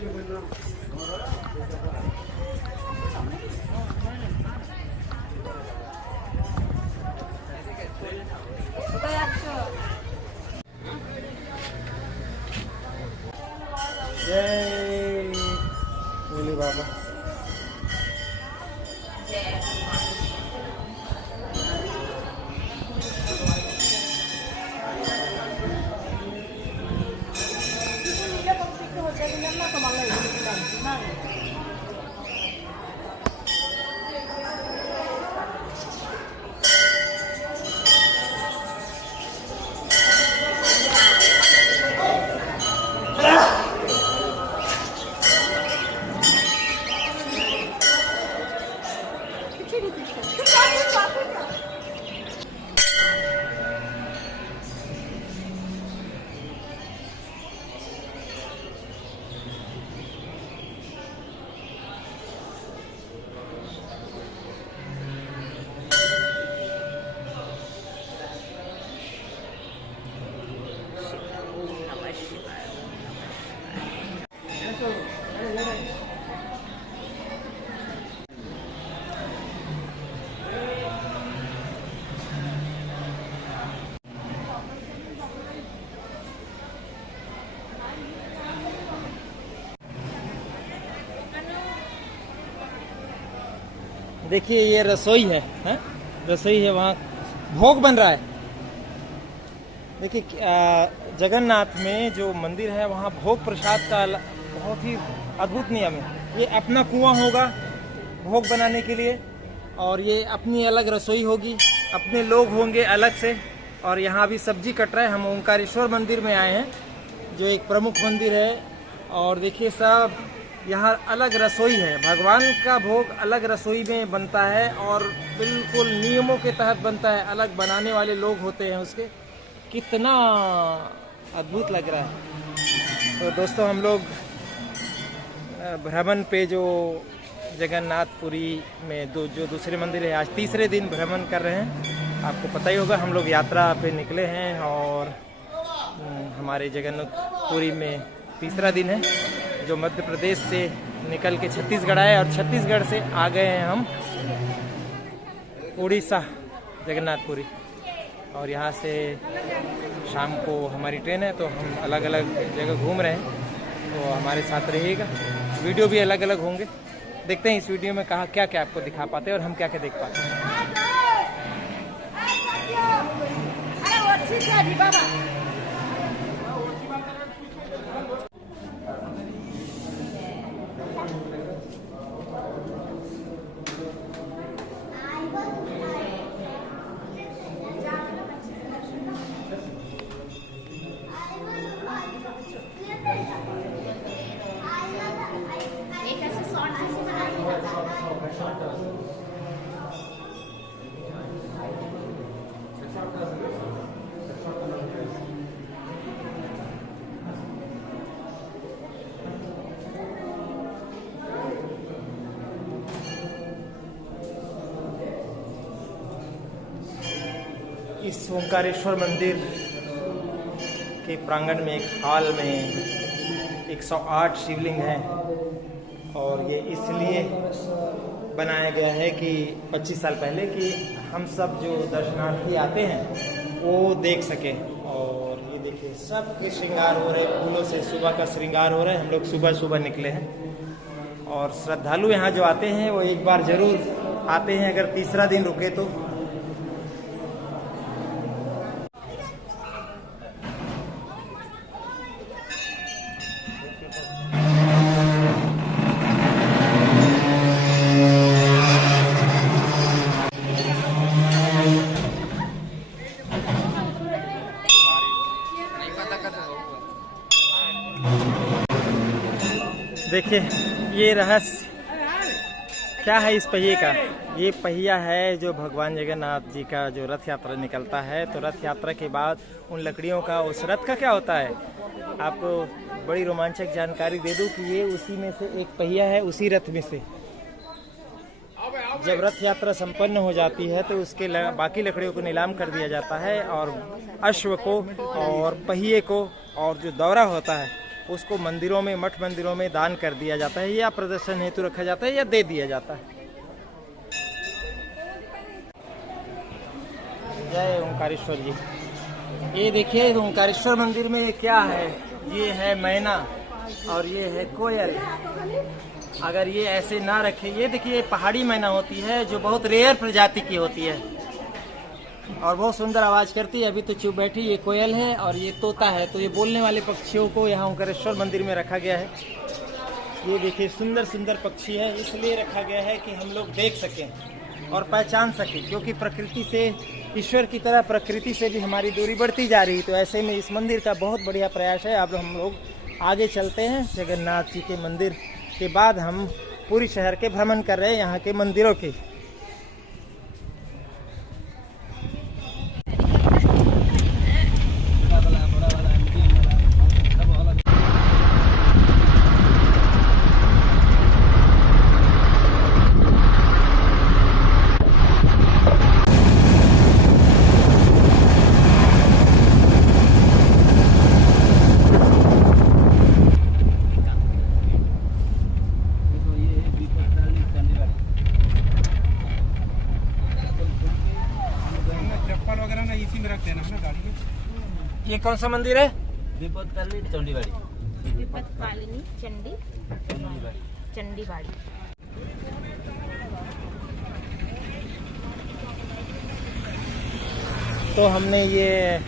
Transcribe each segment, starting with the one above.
जय भोले बाबा। देखिए ये रसोई है, रसोई है, वहाँ भोग बन रहा है। देखिए जगन्नाथ में जो मंदिर है वहाँ भोग प्रसाद का बहुत ही अद्भुत नियम है। ये अपना कुआं होगा भोग बनाने के लिए, और ये अपनी अलग रसोई होगी, अपने लोग होंगे अलग से। और यहाँ भी सब्जी कट रहा है। हम ओंकारेश्वर मंदिर में आए हैं, जो एक प्रमुख मंदिर है। और देखिए सब यहाँ अलग रसोई है, भगवान का भोग अलग रसोई में बनता है और बिल्कुल नियमों के तहत बनता है। अलग बनाने वाले लोग होते हैं उसके। कितना अद्भुत लग रहा है। तो दोस्तों हम लोग भ्रमण पे जो जगन्नाथपुरी में जो दूसरे मंदिर है, आज तीसरे दिन भ्रमण कर रहे हैं। आपको पता ही होगा हम लोग यात्रा पे निकले हैं और हमारे जगन्नाथपुरी में तीसरा दिन है, जो मध्य प्रदेश से निकल के छत्तीसगढ़ आए और छत्तीसगढ़ से आ गए हैं हम उड़ीसा जगन्नाथपुरी। और यहाँ से शाम को हमारी ट्रेन है, तो हम अलग अलग जगह घूम रहे हैं। तो हमारे साथ रहिएगा, वीडियो भी अलग अलग होंगे। देखते हैं इस वीडियो में कहाँ क्या क्या आपको दिखा पाते हैं और हम क्या क्या देख पाते हैं। इस ओंकारेश्वर मंदिर के प्रांगण में एक हाल में 108 शिवलिंग हैं। और ये इसलिए बनाया गया है कि 25 साल पहले कि हम सब जो दर्शनार्थी आते हैं वो देख सकें। और ये देखिए सबके श्रृंगार हो रहे हैं, फूलों से सुबह का श्रृंगार हो रहा है। हम लोग सुबह सुबह निकले हैं और श्रद्धालु यहाँ जो आते हैं वो एक बार जरूर आते हैं, अगर तीसरा दिन रुके तो। देखिए ये रहस्य क्या है इस पहिए का। ये पहिया है जो भगवान जगन्नाथ जी का जो रथ यात्रा निकलता है, तो रथ यात्रा के बाद उन लकड़ियों का, उस रथ का क्या होता है, आपको बड़ी रोमांचक जानकारी दे दूं कि ये उसी में से एक पहिया है। उसी रथ में से जब रथ यात्रा संपन्न हो जाती है तो उसके बाकी लकड़ियों को नीलाम कर दिया जाता है और अश्व को और पहिए को और जो दौरा होता है उसको मंदिरों में, मठ मंदिरों में दान कर दिया जाता है, या प्रदर्शन हेतु रखा जाता है, या दे दिया जाता है। जय ओंकारेश्वर जी। ये देखिए ओंकारेश्वर मंदिर में क्या है, ये है मैना और ये है कोयल। अगर ये ऐसे ना रखे, ये देखिए पहाड़ी मैना होती है जो बहुत रेयर प्रजाति की होती है और बहुत सुंदर आवाज करती है। अभी तो चुप बैठी, ये कोयल है और ये तोता है। तो ये बोलने वाले पक्षियों को यहाँ ओंकारेश्वर मंदिर में रखा गया है। ये देखिए सुंदर सुंदर पक्षी है, इसलिए रखा गया है कि हम लोग देख सकें और पहचान सकें, क्योंकि प्रकृति से, ईश्वर की तरह प्रकृति से भी हमारी दूरी बढ़ती जा रही। तो ऐसे में इस मंदिर का बहुत बढ़िया प्रयास है। अब हम लोग आगे चलते हैं। जगन्नाथ जी के मंदिर के बाद हम पूरी शहर के भ्रमण कर रहे हैं, यहाँ के मंदिरों के। ये कौन सा मंदिर है? विपत्कालिनी चंडीबाड़ी। विपत्कालिनी चंडीबाड़ी। तो हमने ये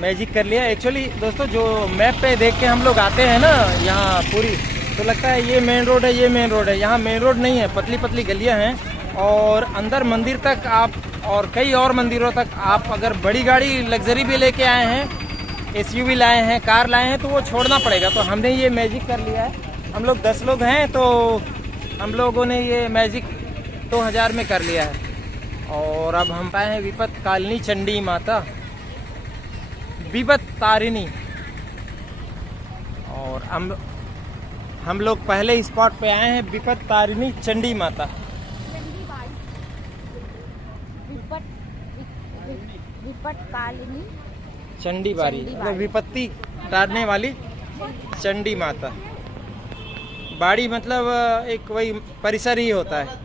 मैजिक कर लिया। एक्चुअली दोस्तों, जो मैप पे देख के हम लोग आते हैं ना यहाँ पूरी, तो लगता है ये मेन रोड है, ये मेन रोड है। यहाँ मेन रोड नहीं है, पतली पतली गलियाँ हैं और अंदर मंदिर तक आप, और कई और मंदिरों तक आप अगर बड़ी गाड़ी लग्जरी भी लेके आए हैं, एसयूवी लाए हैं, कार लाए हैं, तो वो छोड़ना पड़ेगा। तो हमने ये मैजिक कर लिया है। हम लोग 10 लोग हैं, तो हम लोगों ने ये मैजिक 2000 में कर लिया है। और अब हम आए हैं विपत्कालिनी चंडी माता, विपत तारिणी। और हम लोग पहले स्पॉट पे आए हैं, विपत तारिणी चंडी माता। विपत्कालिनी चंडीबाड़ी मतलब विपत्ति टारने वाली चंडी माता। बाड़ी मतलब एक वही परिसर ही होता है।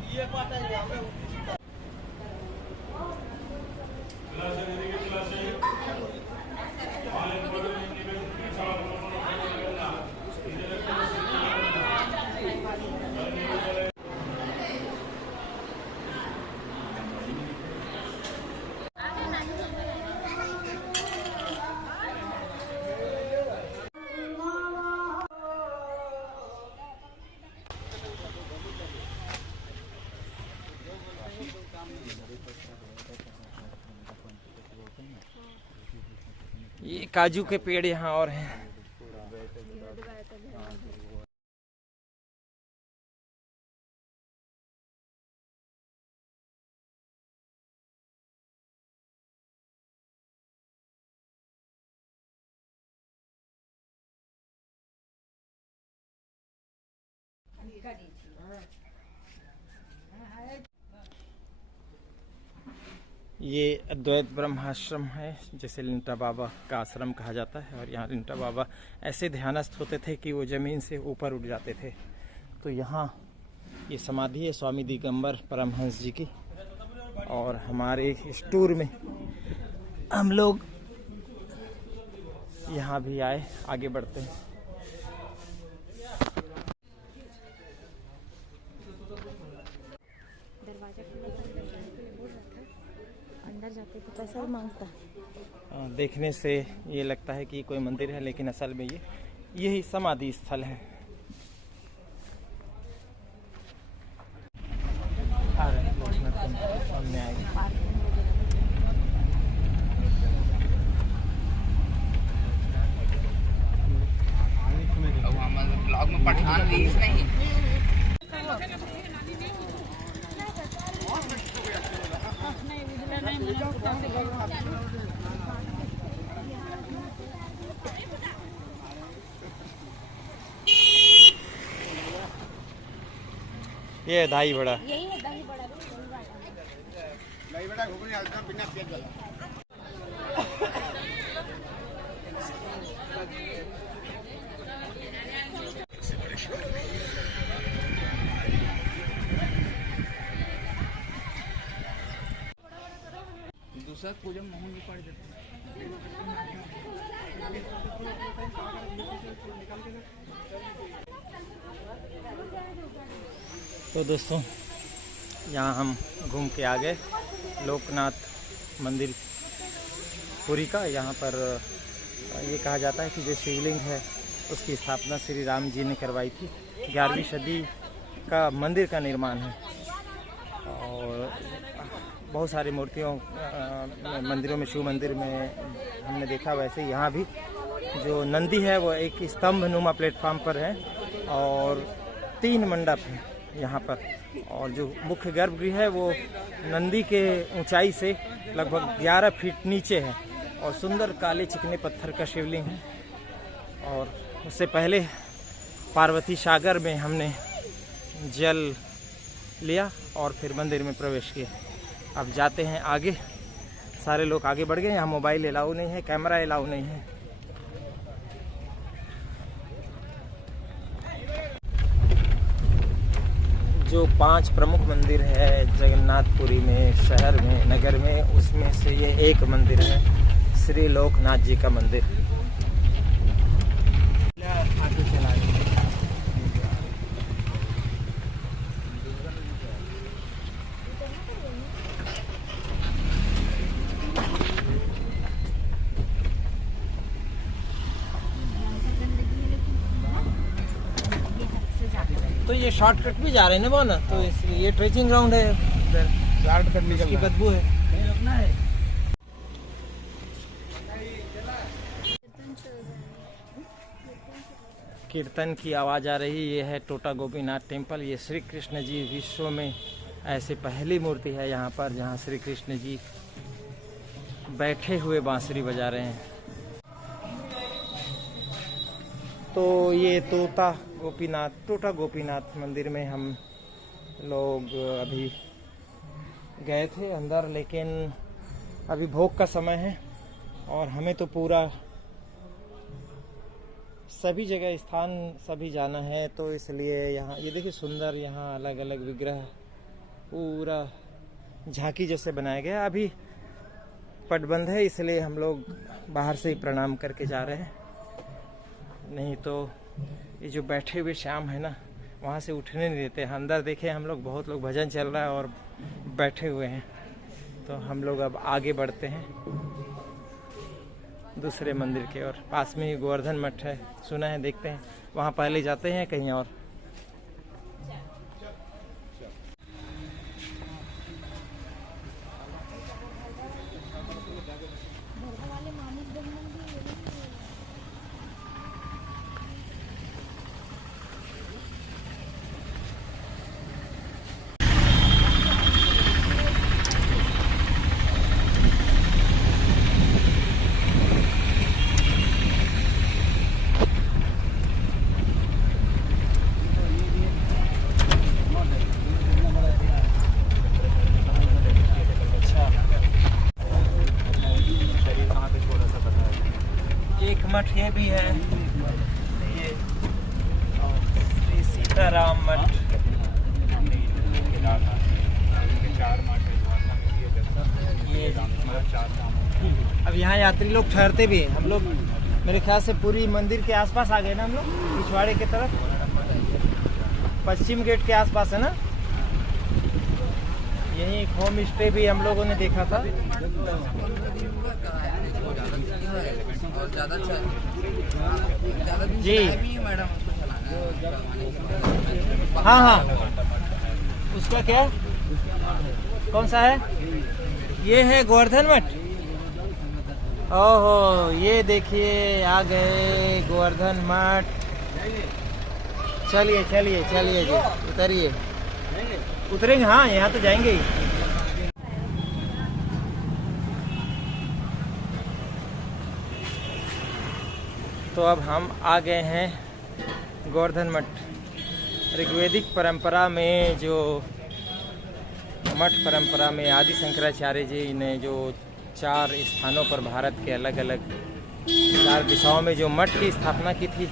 ये काजू के पेड़ यहाँ और हैं। ये अद्वैत ब्रह्माश्रम है, जिसे लिंटा बाबा का आश्रम कहा जाता है। और यहाँ लिंटा बाबा ऐसे ध्यानस्थ होते थे कि वो ज़मीन से ऊपर उठ जाते थे। तो यहाँ ये समाधि है स्वामी दिगंबर परमहंस जी की। और हमारे इस टूर में हम लोग यहाँ भी आए, आगे बढ़ते हैं। अंदर जाते तो पैसा ही मांगता। देखने से ये लगता है कि कोई मंदिर है, लेकिन असल में ये यही समाधि स्थल है। ब्लॉग में पठान रील्स नहीं। ये दही बड़ा, यही है दही बड़ा। दही बड़ा घुगनी आलू बिना प्याज वाला। तो दोस्तों यहाँ हम घूम के आ गए लोकनाथ मंदिर पुरी का। यहाँ पर ये कहा जाता है कि जो शिवलिंग है उसकी स्थापना श्री राम जी ने करवाई थी। 11वीं सदी का मंदिर का निर्माण है और बहुत सारी मूर्तियों मंदिरों में, शिव मंदिर में हमने देखा, वैसे यहाँ भी जो नंदी है वो एक स्तंभ नुमा प्लेटफॉर्म पर है और 3 मंडप हैं यहाँ पर। और जो मुख्य गर्भगृह है वो नंदी के ऊंचाई से लगभग 11 फीट नीचे है और सुंदर काले चिकने पत्थर का शिवलिंग है। और उससे पहले पार्वती सागर में हमने जल लिया और फिर मंदिर में प्रवेश किया। अब जाते हैं आगे। सारे लोग आगे बढ़ गए। यहाँ मोबाइल अलाउ नहीं है, कैमरा अलाउ नहीं है। जो 5 प्रमुख मंदिर है जगन्नाथपुरी में, शहर में, नगर में, उसमें से ये एक मंदिर है, श्री लोकनाथ जी का मंदिर। आगे चला तो ये शॉर्टकट भी जा रहे हैं ना वो ना, तो इसलिए ये ट्रेचिंग ग्राउंड है, शॉर्टकट की बदबू है। नहीं रुकना है। कीर्तन की आवाज़ आ रही। ये है टोटा गोपीनाथ टेम्पल। ये श्री कृष्ण जी विश्व में ऐसे पहली मूर्ति है यहाँ पर जहाँ श्री कृष्ण जी बैठे हुए बांसुरी बजा रहे हैं। तो ये टोटा गोपीनाथ मंदिर में हम लोग अभी गए थे अंदर, लेकिन अभी भोग का समय है और हमें तो पूरा सभी जगह स्थान सभी जाना है। तो इसलिए यहाँ ये देखिए सुंदर, यहाँ अलग अलग विग्रह पूरा झांकी जैसे बनाया गया। अभी पटबंद है इसलिए हम लोग बाहर से ही प्रणाम करके जा रहे हैं, नहीं तो ये जो बैठे हुए श्याम है ना वहाँ से उठने नहीं देते। अंदर देखे हम लोग, बहुत लोग भजन चल रहा है और बैठे हुए हैं। तो हम लोग अब आगे बढ़ते हैं दूसरे मंदिर के ओर। पास में ही गोवर्धन मठ है, सुना है, देखते हैं वहाँ पहले जाते हैं कहीं और। मठ ये भी है, ये श्री सीताराम मठ। ये अब यहाँ यात्री लोग ठहरते भी हैं। हम लोग मेरे ख्याल से पूरी मंदिर के आसपास आ गए ना हम लोग, पिछवाड़े की तरफ, पश्चिम गेट के आसपास है ना। यही एक होम स्टे भी हम लोगों ने देखा था। जी हाँ हाँ, उसका क्या, कौन सा है? ये है गोवर्धन मठ। ओहो, ये देखिए आ गए गोवर्धन मठ। चलिए चलिए चलिए जी, उतरिए। उतरेंगे, हाँ यहाँ तो जाएंगे ही। तो अब हम आ गए हैं गोवर्धन मठ। ऋग्वेदिक परंपरा में, जो मठ परंपरा में आदि शंकराचार्य जी ने जो 4 स्थानों पर भारत के अलग अलग 4 दिशाओं में जो मठ की स्थापना की थी,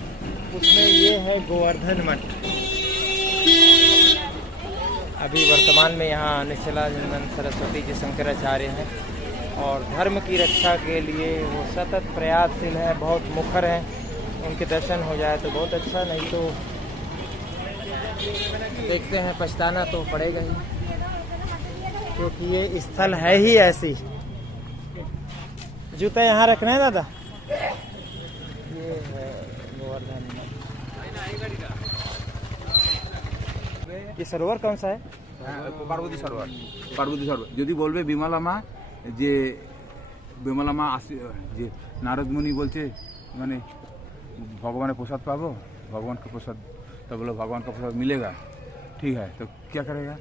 उसमें ये है गोवर्धन मठ। अभी वर्तमान में यहाँ निश्चलानंद सरस्वती जी शंकराचार्य हैं और धर्म की रक्षा के लिए वो सतत प्रयासशील है, बहुत मुखर हैं। उनके दर्शन हो जाए तो बहुत अच्छा, नहीं तो देखते हैं पछताना तो पड़ेगा ही, क्योंकि ये स्थल है ही ऐसी। जूता यहाँ रखना है दादा। ये है गोवर्धन। ये सरोवर कौन सा है? পার্বতী সরোবর। পার্বতী সরোবর যদি বলবে বিমলা মা, যে বিমলা মা যে নারদ মুনি বলছে মানে भगवान प्रसाद पाबो, भगवान का प्रसाद, तो बोलो भगवान का प्रसाद मिलेगा, ठीक है, तो क्या करेगा?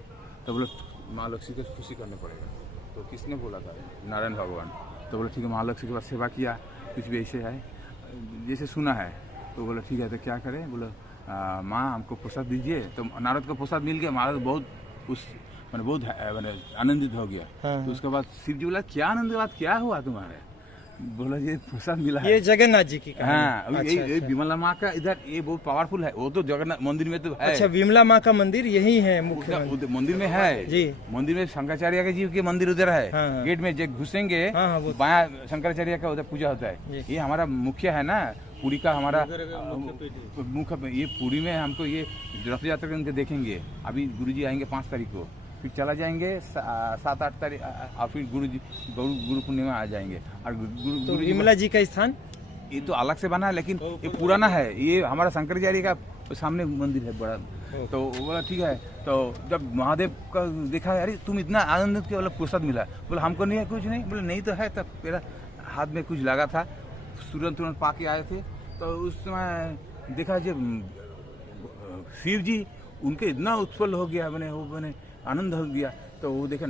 तो बोलो माँ लक्ष्मी को खुशी करने पड़ेगा। तो किसने बोला था? नारायण भगवान। तो बोलो ठीक है, माँ लक्ष्मी के पास सेवा किया, कुछ भी ऐसे है जैसे सुना है। तो बोलो ठीक है, तो क्या करें? बोलो माँ हमको प्रसाद दीजिए। तो नारद को प्रसाद मिल गया, नारद बहुत उस मैंने बहुत मैंने आनंदित हो गया। हाँ। तो उसके बाद शिव जी बोला क्या आनंद की बात, क्या हुआ तुम्हारे? बोला ये प्रसाद मिला है। ये जगन्नाथ जी की कहानी। हाँ, अच्छा, ये अच्छा। विमला माँ का इधर ये बहुत पावरफुल है। वो तो जगन्नाथ मंदिर में तो है। अच्छा, विमला माँ का मंदिर यही है मुख्य उधर- मंदिर। उधर मंदिर में है जी। मंदिर में शंकराचार्य के जी के मंदिर उधर है। हाँ, हाँ। गेट में जब घुसेंगे हाँ, हाँ, वो- बाया शंकराचार्य का उधर पूजा होता है। जी। ये हमारा मुख्य है ना, पुरी का हमारा मुख्य। ये पुरी में हमको ये रथ यात्रा उनके देखेंगे। अभी गुरुजी आएंगे 5 तारीख को, फिर चला जाएंगे 7-8 तारीख, और फिर गुरुजी गुरु पूर्णिमा आ जाएंगे। और तो गुरुजी विमला जी का स्थान ये तो अलग से बना है, लेकिन ये पुराना है। ये हमारा शंकराचार्य का सामने मंदिर है बड़ा। तो वो बोला ठीक है। तो जब महादेव का देखा, अरे तुम इतना आनंदित क्यों? बोला प्रसाद मिला। बोला हमको नहीं है, कुछ नहीं। बोले नहीं तो है। तब मेरा हाथ में कुछ लगा था, तुरंत पा के आए थे। तो उस समय देखा जब शिव जी उनके इतना उत्पल हो गया, मैंने आनंद हो गया। तो वो देखा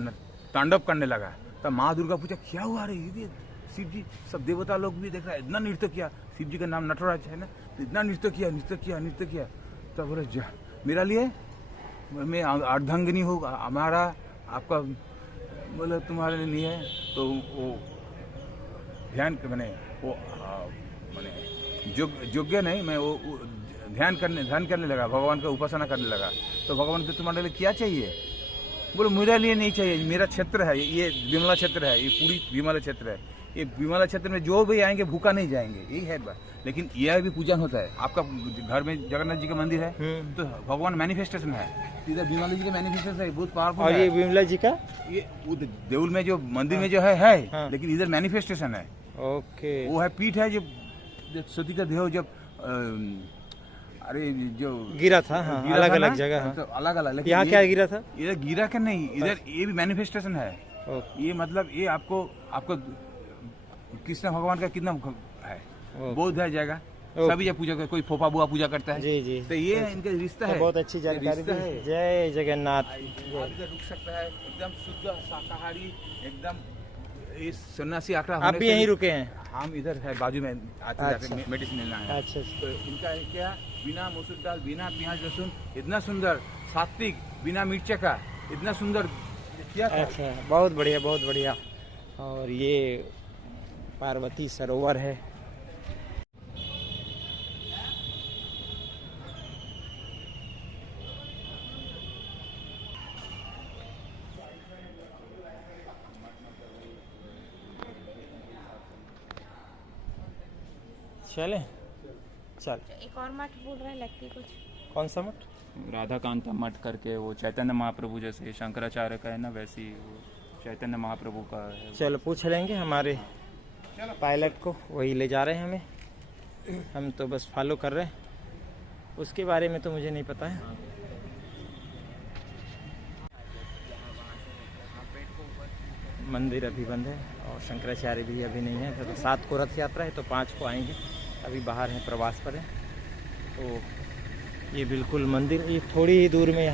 तांडव करने लगा। तब माँ दुर्गा पूछा क्या हुआ? अरे ये शिव जी, सब देवता लोग भी देख रहा है, इतना नृत्य किया। शिव जी का नाम नटराज है ना, तो इतना नृत्य किया। तब बोले मेरा लिए मैं अर्धांगिनी हूँ, हमारा आपका बोले तुम्हारे लिए नहीं है। तो वो ध्यान मैंने योग्य नहीं, मैं वो ध्यान करने लगा, भगवान का उपासना करने लगा। तो भगवान को तुम्हारे लिए क्या चाहिए? बोलो मेरे लिए नहीं चाहिए, मेरा क्षेत्र है, ये विमला क्षेत्र है, ये पूरी विमला क्षेत्र है। ये विमला क्षेत्र में जो भी आएंगे भूखा नहीं जाएंगे, यही है बात। लेकिन यह भी पूजन होता है। आपका घर में जगन्नाथ जी का मंदिर है, तो भगवान मैनिफेस्टेशन है। इधर विमला जी का मैनिफेस्टेशन है, बहुत पावरफुल और है। ये विमला जी का ये देउल में जो मंदिर में जो है हाँ। लेकिन इधर मैनिफेस्टेशन है। ओके। वो है पीठ है, जो सती का देह जब अरे जो गिरा था। हाँ, गिरा अलग था अलग ना, जगह। हाँ। तो अलग अलग। लेकिन यहाँ ये- क्या गिरा था? इधर गिरा का नहीं, इधर ये भी मैनिफेस्टेशन है। ओके। ये मतलब ये आपको कृष्ण भगवान का कितना है, बौद्ध है जगह, सभी जगह पूजा कोई फोफा बुआ पूजा करता है। जी जी। तो ये इनका रिश्ता तो है। बहुत अच्छी जानकारी रिश्ता दी। है। जय जगन्नाथ। आप इधर रुक सकता है, एकदम शुद्ध शाकाहारी, एकदम इस सन्यासी आंकड़ा। आप भी यहीं रुके हैं? हम इधर है बाजू में आते अच्छा। जाते मेडिसिन लेना है। अच्छा, अच्छा। तो इनका है क्या, बिना मसूर दाल, बिना प्याज लहसुन, इतना सुंदर सात्विक, बिना मिर्च का, इतना सुंदर किया था। अच्छा, बहुत बढ़िया, बहुत बढ़िया। और ये पार्वती सरोवर है। चले चल। एक और मठ बोल रहा है लगती कुछ। कौन सा मठ? राधाकांता मठ करके, वो चैतन्य महाप्रभु जैसे शंकराचार्य का है ना, वैसी वो चैतन्य महाप्रभु का है। चलो पूछ लेंगे हमारे पायलट को, वही ले जा रहे हैं हमें। हम तो बस फॉलो कर रहे हैं, उसके बारे में तो मुझे नहीं पता है। मंदिर अभी बंद है और शंकराचार्य भी अभी नहीं है। तो 7 को रथ यात्रा है, तो 5 को आएंगे। अभी बाहर हैं, प्रवास पर हैं। तो ये बिल्कुल मंदिर, ये थोड़ी ही दूर में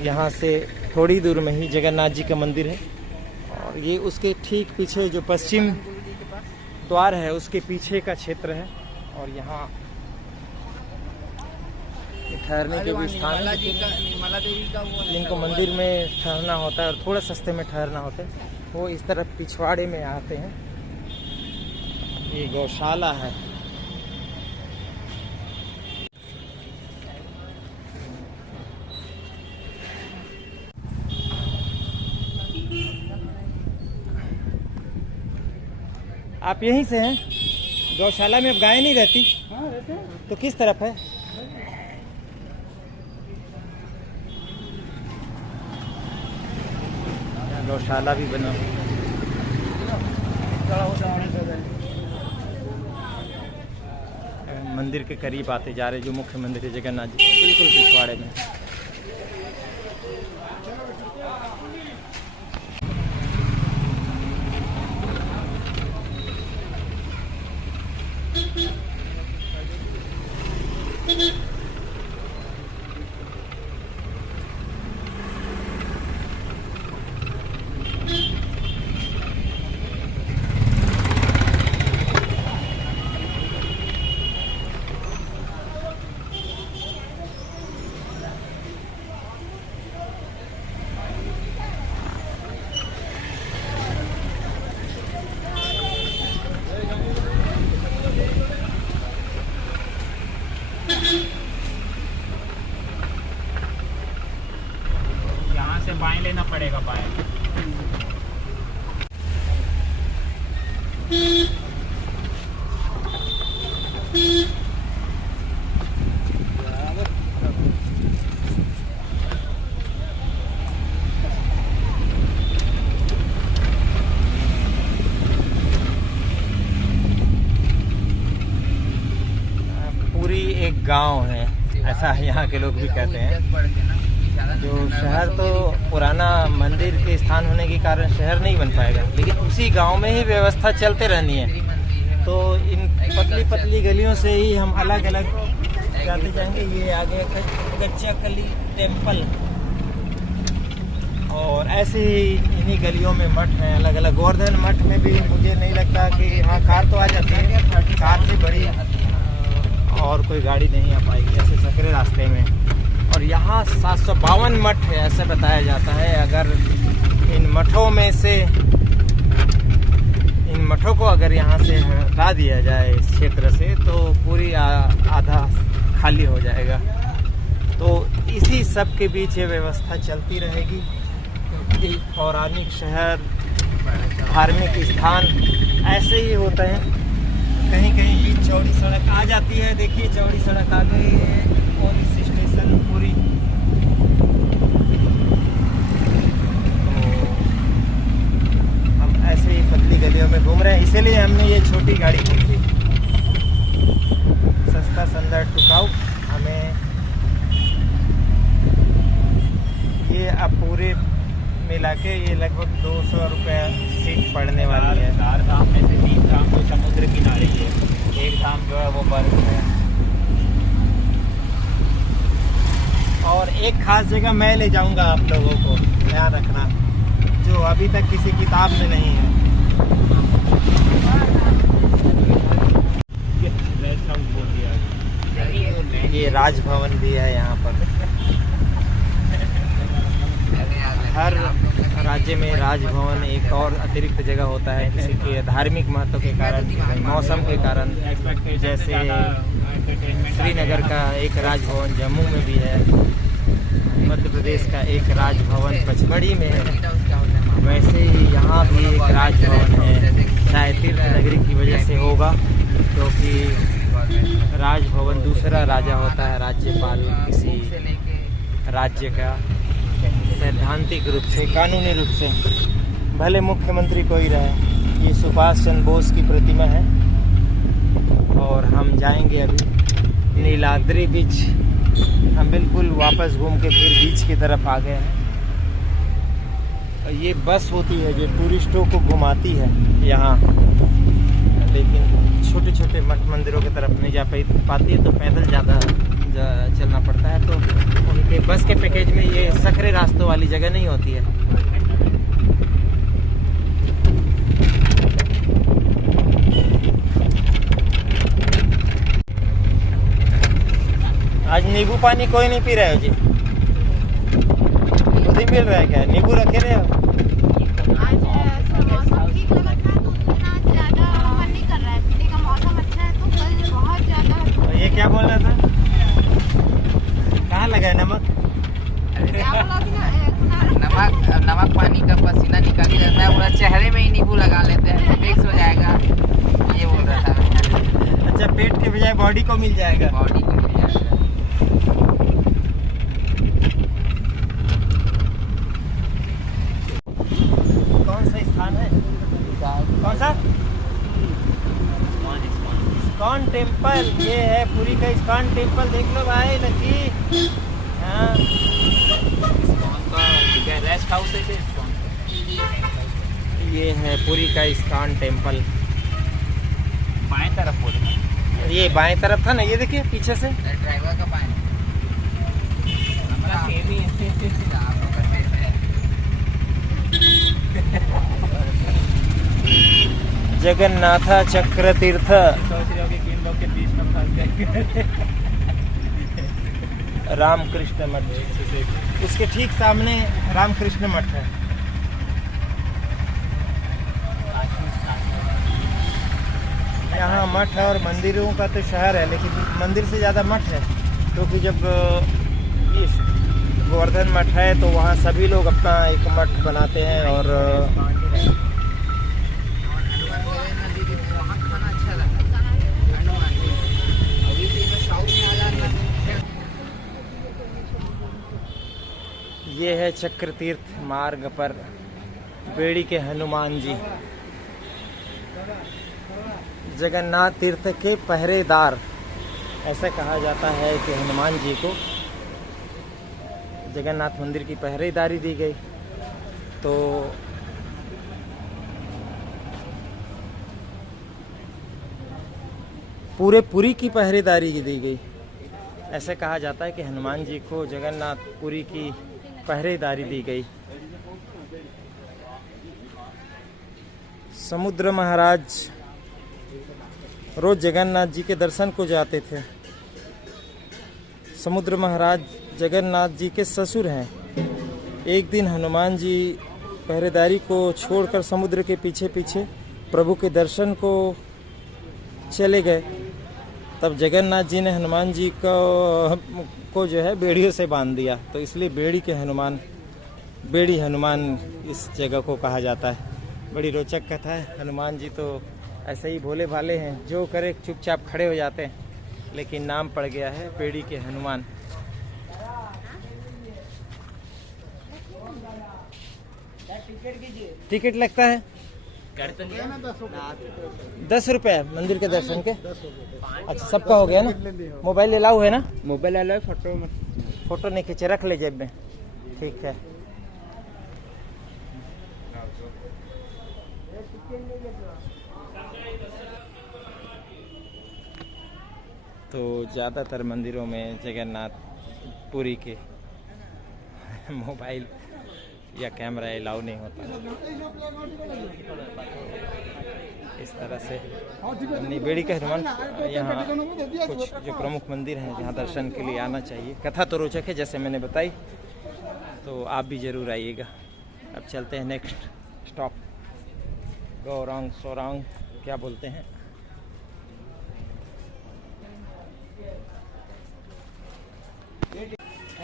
यहाँ से थोड़ी दूर में ही जगन्नाथ जी का मंदिर है। और ये उसके ठीक पीछे जो पश्चिम द्वार है, उसके पीछे का क्षेत्र है। और यहाँ ठहरने के भी स्थान है, जिनको मंदिर में ठहरना होता है और थोड़ा सस्ते में ठहरना होता है, वो इस तरफ पिछवाड़े में आते हैं। ये गौशाला है। आप यहीं से हैं? गौशाला में अब गाय नहीं रहती? हाँ रहते हैं। तो किस तरफ है? गौशाला भी बना हुआ। मंदिर के करीब आते जा रहे, जो मुख्य मंदिर है जगन्नाथ जी, बिल्कुल पिछवाड़े में। यहाँ से बाएं लेना पड़ेगा, बाएं। पूरी एक गांव है, ऐसा यहाँ के लोग भी कहते हैं। जो शहर तो पुराना मंदिर के स्थान होने के कारण शहर नहीं बन पाएगा, लेकिन उसी गांव में ही व्यवस्था चलते रहनी है। तो इन पतली पतली गलियों से ही हम अलग अलग जाते जाएंगे। ये आगे गच्चाकली टेम्पल, और ऐसे ही इन्हीं गलियों में मठ हैं अलग अलग। गोवर्धन मठ में भी मुझे नहीं लगता कि यहाँ कार तो आ जाती है, कार से बड़ी और कोई गाड़ी नहीं आ पाएगी ऐसे सकरे रास्ते में। और यहाँ 752 मठ है ऐसे बताया जाता है। अगर इन मठों में से, इन मठों को अगर यहाँ से हटा दिया जाए इस क्षेत्र से, तो पूरी आधा खाली हो जाएगा। तो इसी सब के बीच ये व्यवस्था चलती रहेगी। एक पौराणिक शहर, धार्मिक स्थान ऐसे ही होते हैं। कहीं कहीं बीच चौड़ी सड़क आ जाती है। देखिए चौड़ी सड़क आ गई है, पुलिस स्टेशन पूरी। तो हम ऐसे ही पतली गलियों में घूम रहे हैं, इसीलिए हमने ये छोटी गाड़ी खरीदी। सस्ता सुंदर टुकाऊ। हमें ये अब पूरे मिला के ये लगभग 200 रुपये सीट पड़ने वाली है। 4 धाम में से 3 धाम तो समुद्र किनारे ही है, 1 धाम जो है वो बर्फ है। और एक खास जगह मैं ले जाऊंगा आप लोगों को, ध्यान रखना, जो अभी तक किसी किताब में नहीं है। रेस्ट हाउस बोल दिया। ये राजभवन भी है यहाँ पर। हर राज्य में राजभवन एक और अतिरिक्त जगह होता है किसी के धार्मिक महत्व के कारण, मौसम के कारण। जैसे श्रीनगर का एक राजभवन जम्मू में भी है, मध्य प्रदेश का एक राजभवन पचमढ़ी में है, वैसे ही यहाँ भी एक राजभवन है। शायद तीर्थ नगरी की वजह से होगा, क्योंकि राजभवन दूसरा राजा होता है, राज्यपाल किसी राज्य का, सैद्धांतिक रूप से, कानूनी रूप से, भले मुख्यमंत्री कोई रहे। ये सुभाष चंद्र बोस की प्रतिमा है। और हम जाएंगे अभी नीलाद्री बीच। हम बिल्कुल वापस घूम के फिर बीच की तरफ आ गए हैं। और ये बस होती है जो टूरिस्टों को घुमाती है यहाँ, लेकिन छोटे छोटे मठ मंदिरों की तरफ नहीं जा पाती है, तो पैदल ज़्यादा चलना पड़ता है। तो उनके बस के पैकेज में ये सकरे रास्तों वाली जगह नहीं होती है। आज नींबू पानी कोई नहीं पी रहे हो जी? खुद ही मिल रहा है क्या? नींबू रखे रहे हो? आज मौसम ठीक लगा था, तो उतना ज़्यादा मन नहीं कर रहा है पीने का। मौसम अच्छा है तो कल बहुत ज़्यादा। तो ये क्या बोल रहा था? कहाँ लगा है नमक? नमक पानी का पसीना निकाल ही रहता है, पूरा चेहरे में ही नींबू लगा लेते हैं, फिक्स हो जाएगा। ये बोल रहा था मैं। अच्छा, पेट के बजाय बॉडी को मिल जाएगा। बॉडी को मिल जाएगा। कौन सा स्थान है? कौन सा? ISKCON temple. ये है पुरी का इस्कॉन टेम्पल। देख लो भाई लकी। हाँ, रेस्ट हाउस है ये है पुरी का इस्कॉन टेम्पल। बाएं तरफ बोल ये बाएं तरफ था ना, ये देखिए पीछे से। ड्राइवर का पानी हमारा सेम ही जगन्नाथा चक्र तीर्थ। सोच रहे हो कि किन लोग के बीच में फंस गए। रामकृष्ण मठ, उसके ठीक सामने रामकृष्ण मठ है। यहाँ मठ और मंदिरों का तो शहर है, लेकिन मंदिर से ज़्यादा मठ है, क्योंकि जब इस गोवर्धन मठ है तो वहाँ सभी लोग अपना एक मठ बनाते हैं। और वहाँ खाना अच्छा लगा। अभी तो मैं साउथ में आ जाना। ये है चक्र तीर्थ मार्ग पर बेड़ी के हनुमान जी, जगन्नाथ तीर्थ के पहरेदार। ऐसा कहा जाता है कि हनुमान जी को जगन्नाथ मंदिर की पहरेदारी दी गई। तो पूरे पुरी की पहरेदारी दी गई। ऐसा कहा जाता है कि हनुमान जी को जगन्नाथ पुरी की पहरेदारी दी गई। समुद्र महाराज रोज जगन्नाथ जी के दर्शन को जाते थे। समुद्र महाराज जगन्नाथ जी के ससुर हैं। एक दिन हनुमान जी पहरेदारी को छोड़कर समुद्र के पीछे पीछे प्रभु के दर्शन को चले गए। तब जगन्नाथ जी ने हनुमान जी को जो है बेड़ियों से बांध दिया, तो इसलिए बेड़ी हनुमान इस जगह को कहा जाता है। बड़ी रोचक कथा है। हनुमान जी तो ऐसे ही भोले भाले हैं, जो करे चुपचाप खड़े हो जाते हैं, लेकिन नाम पड़ गया है बेड़ी के हनुमान। टिकट लगता है 10 रुपये मंदिर के दर्शन के। अच्छा, सबका हो गया ना? मोबाइल अलाउ है ना? मोबाइल अलाउ, फोटो नहीं खींचे, रख ले जेब में। ठीक है। तो ज़्यादातर मंदिरों में जगन्नाथ पुरी के मोबाइल या कैमरा अलाउ नहीं होता। इस तरह से बेड़ी के हनुमान यहाँ कुछ जो प्रमुख मंदिर हैं जहाँ दर्शन के लिए आना चाहिए। कथा तो रोचक है जैसे मैंने बताई, तो आप भी ज़रूर आइएगा। अब चलते हैं नेक्स्ट स्टॉप, गौरांग सोरांग क्या बोलते हैं।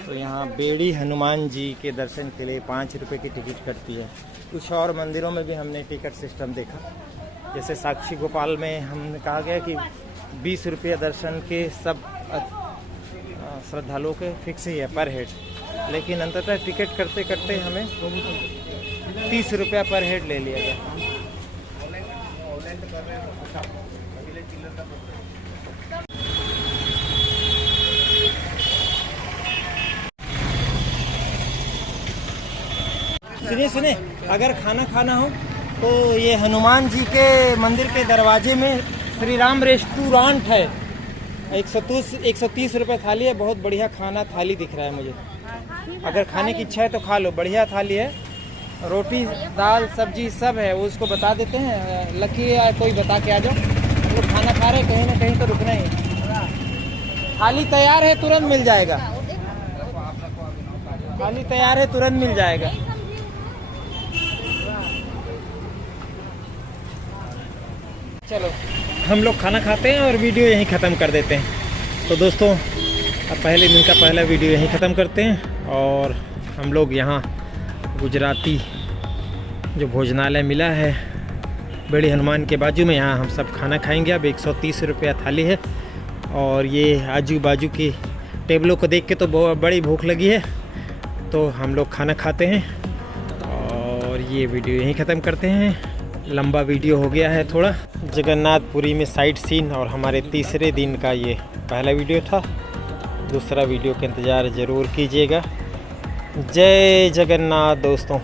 तो यहाँ बेड़ी हनुमान जी के दर्शन के लिए 5 रुपये की टिकट कटती है। कुछ और मंदिरों में भी हमने टिकट सिस्टम देखा, जैसे साक्षी गोपाल में हमने कहा गया कि 20 रुपये दर्शन के सब श्रद्धालुओं के फिक्स ही है पर हेड, लेकिन अंततः टिकट करते करते हमें 30 रुपया पर हेड ले लिया गया। सुनिए, अगर खाना खाना हो तो ये हनुमान जी के मंदिर के दरवाजे में श्री राम रेस्टोरेंट है। 130 रुपये थाली है। बहुत बढ़िया खाना थाली दिख रहा है मुझे। अगर खाने की इच्छा है तो खा लो, बढ़िया थाली है। रोटी दाल सब्जी सब है। वो उसको बता देते हैं, लकी या कोई बता के आ जाओ। हम लोग खाना खा रहे, कहीं ना कहीं तो रुकना ही। थाली तैयार है, तुरंत मिल जाएगा। थाली तैयार है, तुरंत मिल जाएगा। चलो हम लोग खाना खाते हैं और वीडियो यहीं ख़त्म कर देते हैं। तो दोस्तों, अब पहले दिन का पहला वीडियो यहीं ख़त्म करते हैं। और हम लोग यहाँ गुजराती जो भोजनालय मिला है बड़ी हनुमान के बाजू में यहाँ हम सब खाना खाएंगे। अब 130 रुपया थाली है और ये आजू बाजू की टेबलों को देख के तो बड़ी भूख लगी है, तो हम लोग खाना खाते हैं और ये वीडियो यहीं ख़त्म करते हैं। लंबा वीडियो हो गया है थोड़ा। जगन्नाथपुरी में साइट सीन और हमारे तीसरे दिन का ये पहला वीडियो था। दूसरा वीडियो का इंतज़ार ज़रूर कीजिएगा। जय जगन्नाथ दोस्तों।